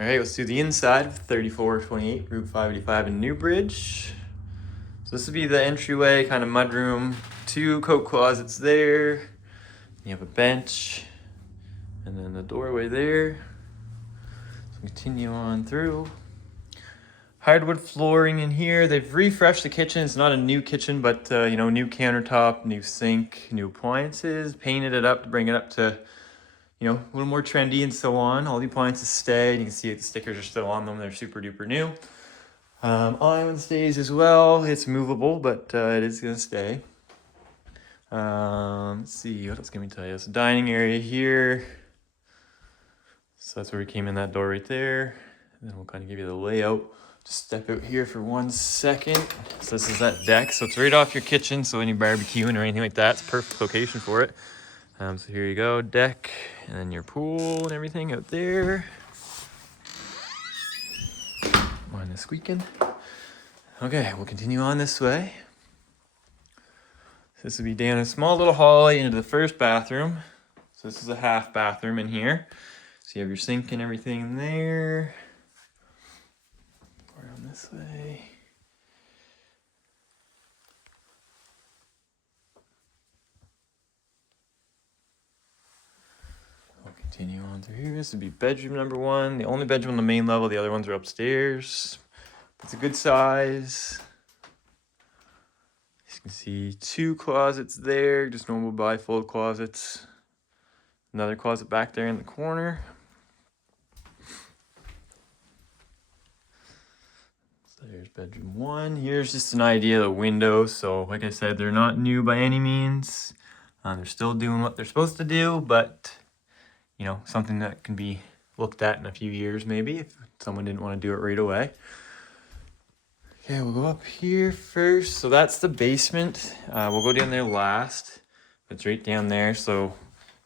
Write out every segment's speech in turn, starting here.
All right, let's do the inside of 3428 Route 585 in Newbridge. So this would be the entryway, kind of mudroom. 2 coat closets there. You have a bench, and then the doorway there. So continue on through. Hardwood flooring in here. They've refreshed the kitchen. It's not a new kitchen, but new countertop, new sink, new appliances. Painted it up to bring it up to a little more trendy and so on. All the appliances stay. You can see the stickers are still on them. They're super duper new. Island stays as well. It's movable, but it is gonna stay. Let's see, what else can we tell you? It's a dining area here. So that's where we came in, that door right there. And then we'll kind of give you the layout. Just step out here for 1 second. So this is that deck. So it's right off your kitchen. So any barbecuing or anything like that, it's a perfect location for it. So here you go, deck, and then your pool and everything out there. Mind the squeaking. Okay, we'll continue on this way. So this would be down a small little hallway into the first bathroom. So this is a half bathroom in here. So you have your sink and everything there. Go around this way. We'll continue on through here. This would be bedroom number 1. The only bedroom on the main level. The other ones are upstairs. It's a good size. As you can see, 2 closets there, just normal bifold closets. Another closet back there in the corner. So here's bedroom 1. Here's just an idea of the windows. So like I said, they're not new by any means. They're still doing what they're supposed to do, but something that can be looked at in a few years maybe if someone didn't want to do it right away. Okay, we'll go up here first. So that's the basement. We'll go down there last. It's right down there. So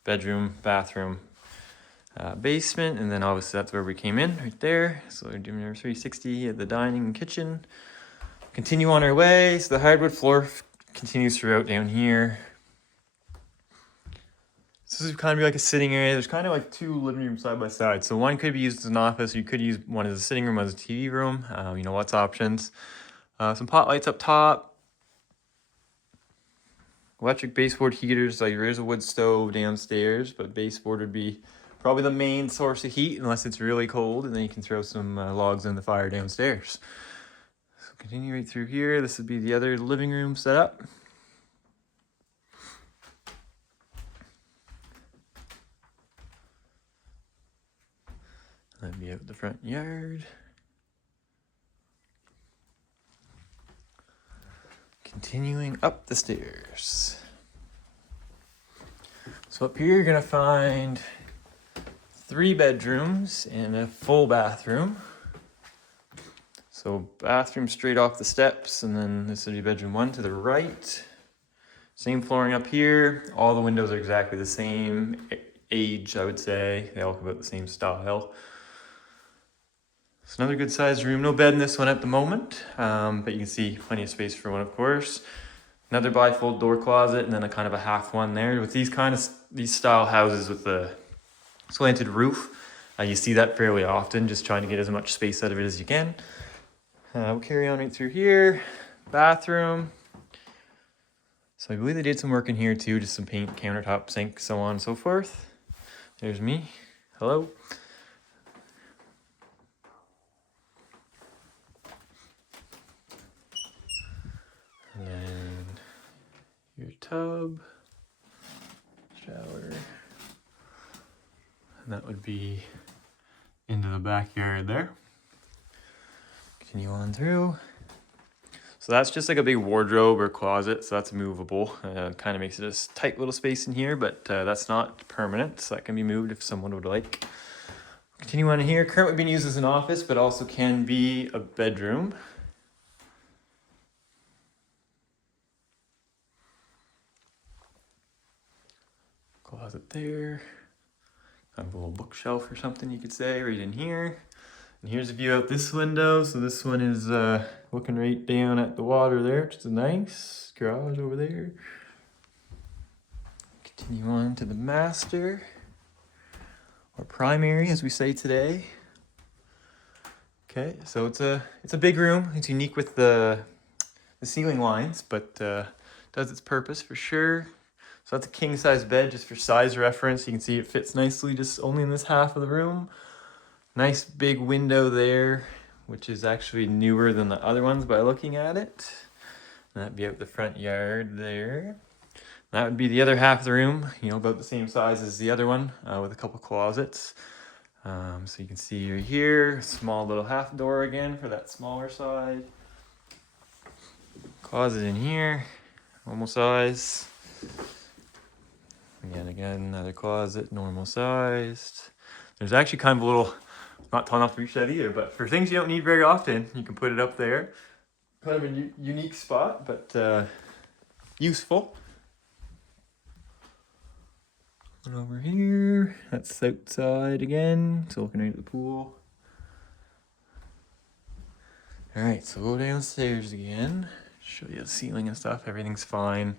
bedroom, bathroom, basement, and then obviously that's where we came in, right there. So we're doing our 360 at the dining and kitchen. Continue on our way. So the hardwood floor continues throughout down here. So this would kind of be like a sitting area. There's kind of like 2 living rooms side by side. So one could be used as an office. You could use one as a sitting room, as a TV room. Lots of options. Some pot lights up top. Electric baseboard heaters. Like there is a wood stove downstairs, but baseboard would be probably the main source of heat unless it's really cold, and then you can throw some logs in the fire downstairs. So continue right through here. This would be the other living room setup. That'd be out the front yard. Continuing up the stairs. So up here you're gonna find 3 bedrooms and a full bathroom. So bathroom straight off the steps, and then this would be bedroom 1 to the right. Same flooring up here. All the windows are exactly the same age, I would say. They all come out the same style. It's another good sized room. No bed in this one at the moment, but you can see plenty of space for one, of course. Another bifold door closet, and then a kind of a half one there. With these style houses with the slanted roof, you see that fairly often, just trying to get as much space out of it as you can. We'll carry on right through here. Bathroom. So I believe they did some work in here too, just some paint, countertop, sink, so on and so forth. There's me. Hello. And then your tub, shower, and that would be into the backyard there. Continue on through. So that's just like a big wardrobe or closet, so that's movable. Kind of makes it a tight little space in here, but that's not permanent, so that can be moved if someone would like. Continue on here. Currently being used as an office, but also can be a bedroom. Closet there. Kind of a little bookshelf or something you could say right in here. And here's a view out this window. So this one is looking right down at the water there, which is a nice garage over there. Continue on to the master, or primary as we say today. Okay, so it's a big room. It's unique with the ceiling lines, but does its purpose for sure. So that's a king size bed, just for size reference. You can see it fits nicely just only in this half of the room. Nice big window there, which is actually newer than the other ones by looking at it. That'd be out the front yard there. That would be the other half of the room, you know, about the same size as the other one, with a couple closets. So you can see right here, small little half door again for that smaller side. Closet in here, normal size. Again, another closet, normal sized. There's actually kind of a little, not tall enough to reach that either, but for things you don't need very often, you can put it up there. Kind of a unique spot, but useful. And over here, that's outside again, so looking right at the pool. Alright, so go downstairs again. Show you the ceiling and stuff, everything's fine.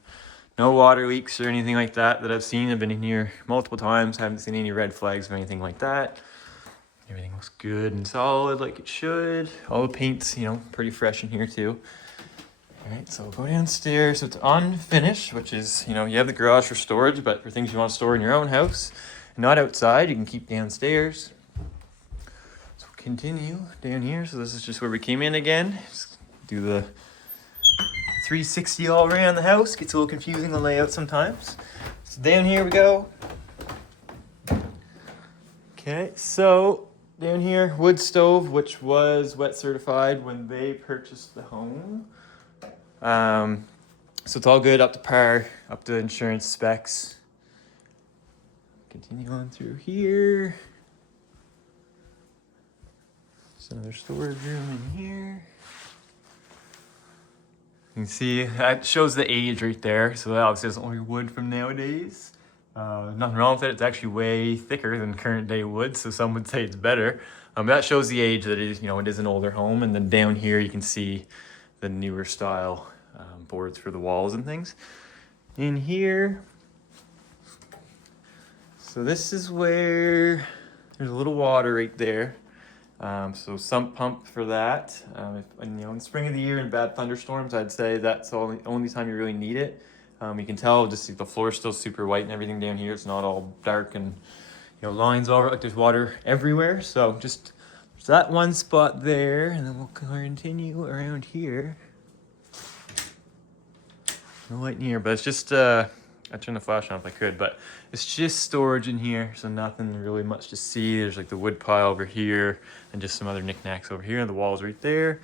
No water leaks or anything like that I've seen. I've been in here multiple times, haven't seen any red flags or anything like that. Everything looks good and solid like it should. All the paint's, you know, pretty fresh in here too. Alright, so we'll go downstairs. So it's unfinished, which is, you know, you have the garage for storage, but for things you want to store in your own house, not outside, you can keep downstairs. So we'll continue down here. So this is just where we came in again. Just do the 360 all around the house. Gets a little confusing, the layout sometimes. So down here we go. Okay, so down here, wood stove, which was wet certified when they purchased the home. So it's all good, up to par, up to insurance specs. Continue on through here. There's another storage room in here. You can see that shows the age right there. So that obviously is only wood from nowadays. Nothing wrong with it. It's actually way thicker than current day wood, so some would say it's better. That shows the age that it is, you know, it is an older home. And then down here you can see the newer style boards for the walls and things. In here, so this is where there's a little water right there. So sump pump for that. You know, in the spring of the year in bad thunderstorms, I'd say that's the only time you really need it. You can tell just the floor is still super white and everything down here. It's not all dark and, you know, lines all like there's water everywhere. So just there's that one spot there, and then we'll continue around here. No light in here, but it's just I'd turn the flash on if I could, but it's just storage in here, so nothing really much to see. There's like the wood pile over here and just some other knickknacks over here, and the walls right there.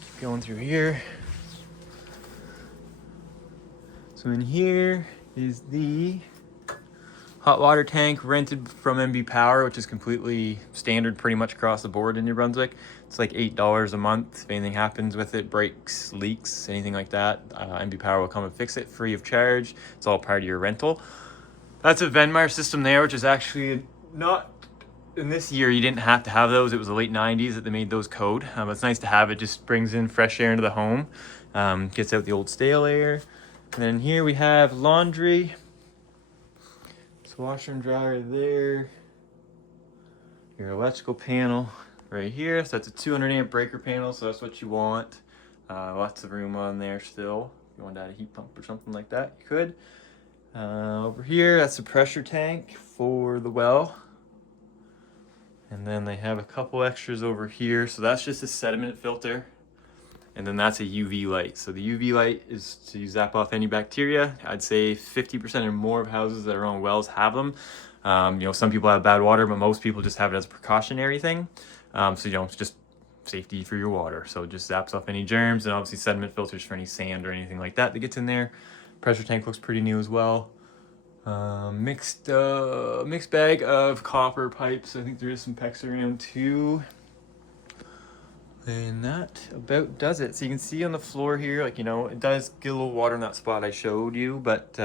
Keep going through here. So in here is the hot water tank rented from MB Power, which is completely standard pretty much across the board in New Brunswick. It's like $8 a month. If anything happens with it, breaks, leaks, anything like that, MB Power will come and fix it free of charge. It's all part of your rental. That's a Venmar system there, which is actually not, in this year you didn't have to have those. It was the late 90s that they made those code. It's nice to have it, just brings in fresh air into the home, gets out the old stale air. And then here we have laundry. So washer and dryer there. Your electrical panel right here. So that's a 200 amp breaker panel, so that's what you want. Lots of room on there still. If you want to add a heat pump or something like that, you could. Over here, that's a pressure tank for the well. And then they have a couple extras over here. So that's just a sediment filter. And then that's a UV light. So the UV light is to zap off any bacteria. I'd say 50% or more of houses that are on wells have them. You know, some people have bad water, but most people just have it as a precautionary thing. So, you know, it's just safety for your water. So it just zaps off any germs, and obviously sediment filters for any sand or anything like that that gets in there. Pressure tank looks pretty new as well. Mixed bag of copper pipes. I think there is some PEX around too. And that about does it. So you can see on the floor here, like, you know, it does get a little water in that spot I showed you, but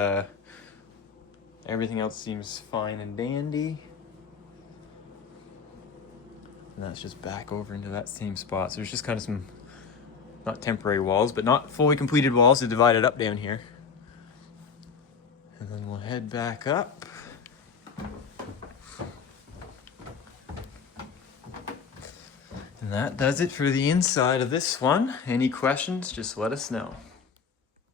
everything else seems fine and dandy. And that's just back over into that same spot. So there's just kind of some, not temporary walls, but not fully completed walls to divide it up down here. And then we'll head back up. And that does it for the inside of this one. Any questions, just let us know.